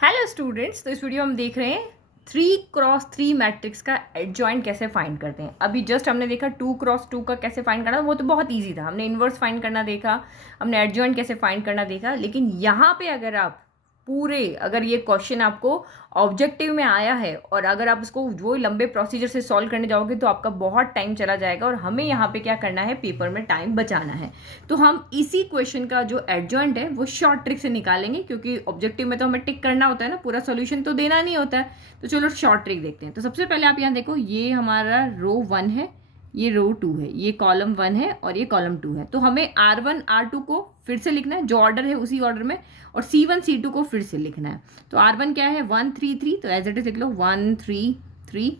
Hello students, तो इस video में हम देख रहे हैं 3x3 मैट्रिक्स का एडजॉइंट कैसे फाइंड करते हैं। अभी जस्ट हमने देखा 2x2 का कैसे फाइंड करना, वो तो बहुत इजी था। हमने इन्वर्स फाइंड करना देखा, हमने एडजॉइंट कैसे फाइंड करना देखा। लेकिन यहाँ पे अगर ये क्वेश्चन आपको ऑब्जेक्टिव में आया है और अगर आप उसको वो लंबे प्रोसीजर से सॉल्व करने जाओगे तो आपका बहुत टाइम चला जाएगा और हमें यहाँ पे क्या करना है, पेपर में टाइम बचाना है। तो हम इसी क्वेश्चन का जो एडजॉइंट है वो शॉर्ट ट्रिक से निकालेंगे, क्योंकि ऑब्जेक्टिव में तो हमें टिक करना होता है ना, पूरा सोल्यूशन तो देना नहीं होता है। तो चलो शॉर्ट ट्रिक देखते हैं। तो सबसे पहले आप यहाँ देखो, ये हमारा रो 1 है, ये रो 2 है, ये कॉलम 1 है और ये कॉलम 2 है। तो हमें R1 R2 को फिर से लिखना है, जो ऑर्डर है उसी ऑर्डर में, और C1 C2 को फिर से लिखना है। तो R1 क्या है 1 3 3, तो एज इट इज लिख लो 1 3 3।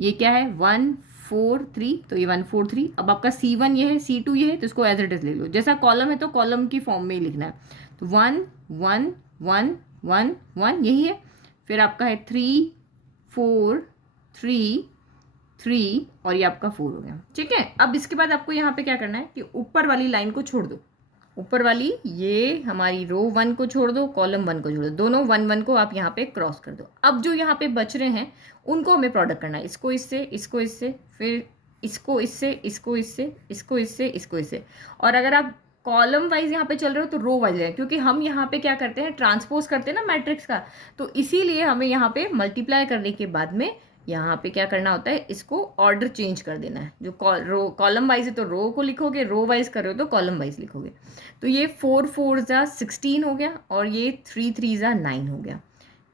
ये क्या है 1 4 3, तो ये 1 4 3। अब आपका C1 ये है, C2 ये है, तो इसको एज इट इज लिख लो। जैसा कॉलम है तो कॉलम की फॉर्म में ही लिखना है। तो 1 1 1 1 1 यही है। फिर आपका है 3 4 3 3 और ये आपका 4 हो गया। ठीक है, अब इसके बाद आपको यहाँ पे क्या करना है कि ऊपर वाली लाइन को छोड़ दो। ऊपर वाली ये हमारी रो 1 को छोड़ दो, कॉलम 1 को छोड़ दो, दोनों 1 1 को आप यहाँ पे क्रॉस कर दो। अब जो यहाँ पे बच रहे हैं उनको हमें प्रोडक्ट करना है, इसको इससे, इसको इससे, फिर इसको इससे, इसको इससे, इसको इससे, इसको इससे। और अगर आप कॉलम वाइज यहाँ पे चल रहे हो तो रो वाइज है, क्योंकि हम यहाँ पे क्या करते हैं, ट्रांसपोज करते हैं ना मैट्रिक्स का। तो इसीलिए हमें यहाँ पे मल्टीप्लाई करने के बाद में यहाँ पे क्या करना होता है, इसको ऑर्डर चेंज कर देना है। जो कॉलम वाइज है तो रो को लिखोगे, रो वाइज कर रहे हो तो कॉलम वाइज लिखोगे। तो ये 4 4 जा 16 हो गया और ये 3 3 जा 9 हो गया।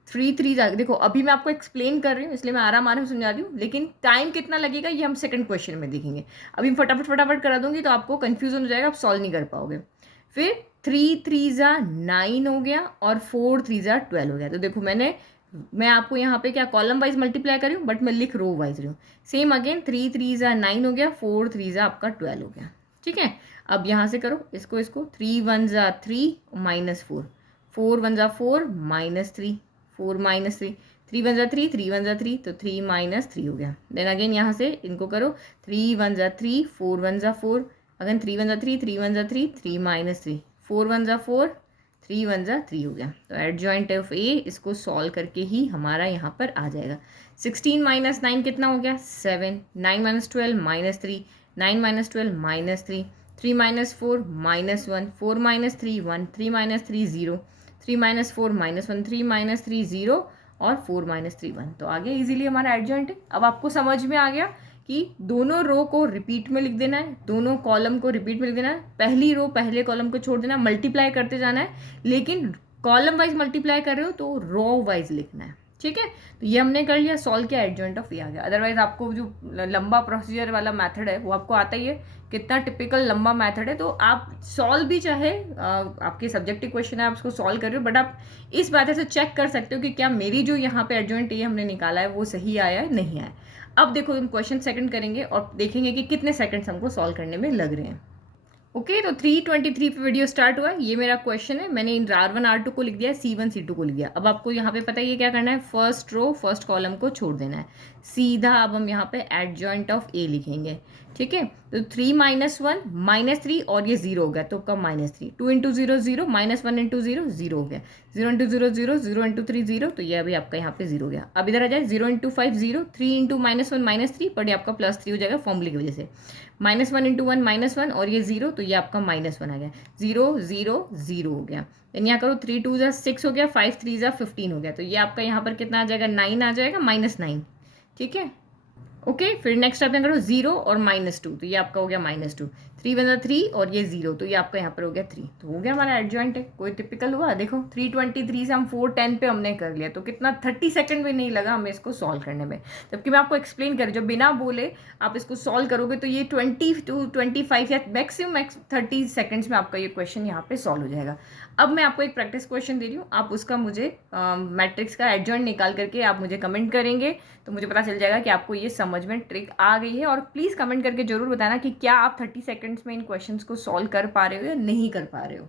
3 3 जा, देखो अभी मैं आपको एक्सप्लेन कर रही हूँ इसलिए मैं आराम आराम समझा रही हूँ, लेकिन टाइम कितना लगेगा ये हम सेकंड क्वेश्चन में देखेंगे। अभी मैं फटाफट फटाफट करा दूंगी तो आपको कंफ्यूजन हो जाएगा, आप सॉल्व नहीं कर पाओगे। फिर 3 3 जा 9 हो गया और 4 3 जा 12 हो गया। तो देखो मैं आपको यहाँ पे क्या कॉलम वाइज मल्टीप्लाई कर रही हूँ, बट मैं लिख रो वाइज रही हूँ। सेम अगेन 3 3 जा 9 हो गया, 4 3 जा आपका 12 हो गया। ठीक है, अब यहाँ से करो इसको इसको, 3 1 जा 3 माइनस 4, 4 1 जा 4 माइनस 3, 4 माइनस 3, 3 1 जा 3, 3 1 जा 3, तो 3 माइनस 3 हो गया। देन अगेन यहाँ से इनको करो, 3 1 जा 3, 4 1 जा 4, अगेन 3 1 जा 3, 3 1 जा 3, 3 माइनस 3, 4 1 जा 4, 3 1 जा 3 हो गया। तो एडजॉइंट ऑफ ए इसको सॉल्व करके ही हमारा यहाँ पर आ जाएगा। 16 माइनस 9 कितना हो गया 7, 9 minus 12 minus 3, 9 minus 12 minus 3, 3 minus 4 minus 1, 4 minus 3 1, 3 minus 3 0, 3 minus 4 minus 1, 3 minus 3 0 और 4 माइनस 3 1। तो आ गया इजीली हमारा एडजॉइंट है। अब आपको समझ में आ गया कि दोनों रो को रिपीट में लिख देना है, दोनों कॉलम को रिपीट में लिख देना है। पहली रो पहले कॉलम को छोड़ देना, मल्टीप्लाई करते जाना है, लेकिन कॉलम वाइज मल्टीप्लाई कर रहे हो तो रो वाइज लिखना है। ठीक है, तो ये हमने कर लिया, सॉल्व किया, एडजॉइंट ऑफ ए आ गया। अदरवाइज आपको जो लंबा प्रोसीजर वाला मेथड है वो आपको आता ही है, कितना टिपिकल लंबा मेथड है। तो आप सॉल्व भी चाहे आपके सब्जेक्टिव क्वेश्चन है आप उसको सॉल्व कर रहे हो, बट आप इस बात से चेक कर सकते हो कि क्या मेरी जो यहाँ पे एडजॉइंट ए हमने निकाला है वो सही आया है नहीं आया। अब देखो हम क्वेश्चन सेकंड करेंगे और देखेंगे कि कितने सेकंड्स हमको सॉल्व करने में लग रहे हैं। ओके, तो 323 पे वीडियो स्टार्ट हुआ। ये मेरा क्वेश्चन है, मैंने R1 R2 को लिख दिया, C1 C2 को लिख दिया। अब आपको यहाँ पे पता है ये क्या करना है, फर्स्ट रो फर्स्ट कॉलम को छोड़ देना है सीधा। अब हम यहाँ पे एडजॉइंट ऑफ ए लिखेंगे। ठीक है, तो 3 माइनस 1 माइनस 3 और ये 0 हो गया, तो कब माइनस 3, 2 इंटू 0 0, माइनस 1 इंटू 0 0 हो गया, 0 इंटू 0 0, 0 इंटू 3 0, तो ये अभी आपका यहाँ पे 0 हो गया। अब इधर आ जाए, 0 इंटू 5 0, 3 इंटू माइनस 1 माइनस 3, पर ये आपका प्लस 3 हो जाएगा फॉर्मूले की वजह से, माइनस 1 इंटू 1 माइनस 1 और ये 0, तो ये आपका माइनस 1 आ गया, 0 0 0 हो गया। देन यहाँ करो 3 2 जा 6 हो गया, 5 3 जा 15 हो गया, तो ये आपका यहाँ पर कितना आ जाएगा 9 आ जाएगा, माइनस 9। ठीक है, ओके, फिर नेक्स्ट आप यहाँ करो 0 और माइनस 2, तो ये आपका हो गया माइनस 2, 3 1 जा 3 और ये 0, तो ये आपका यहाँ पर हो गया 3। तो हो गया हमारा एडजॉइंट है। कोई टिपिकल हुआ, देखो 323 से हम 410 पे हमने कर लिया, तो कितना 30 सेकंड भी नहीं लगा हमें इसको सॉल्व करने में। जबकि मैं आपको एक्सप्लेन कर, जब बिना बोले आप इसको सॉल्व करोगे तो ये 20 to 25 या मैक्सिमम 30 सेकंड्स में आपका ये क्वेश्चन यहाँ पे सॉल्व हो जाएगा। अब मैं आपको एक प्रैक्टिस क्वेश्चन दे रही हूँ, आप उसका मुझे मैट्रिक्स का एडजॉइंट निकाल करके आप मुझे कमेंट करेंगे, तो मुझे पता चल जाएगा कि आपको ये समझ में ट्रिक आ गई है। और प्लीज़ कमेंट करके ज़रूर बताना कि क्या आप 30 सेकंड्स में इन क्वेश्चंस को सॉल्व कर पा रहे हो या नहीं कर पा रहे हो।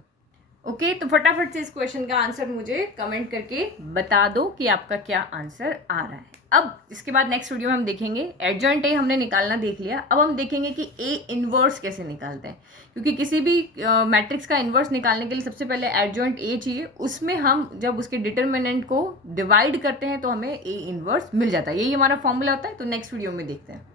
ओके तो फटाफट से इस क्वेश्चन का आंसर मुझे कमेंट करके बता दो कि आपका क्या आंसर आ रहा है। अब इसके बाद नेक्स्ट वीडियो में हम देखेंगे एडजॉइंट ए हमने निकालना देख लिया, अब हम देखेंगे कि ए इन्वर्स कैसे निकालते हैं, क्योंकि किसी भी मैट्रिक्स का इन्वर्स निकालने के लिए सबसे पहले एडजॉइंट ए चाहिए, उसमें हम जब उसके डिटर्मिनेंट को डिवाइड करते हैं तो हमें ए इन्वर्स मिल जाता है, यही हमारा फॉर्मूला होता है। तो नेक्स्ट वीडियो में देखते हैं।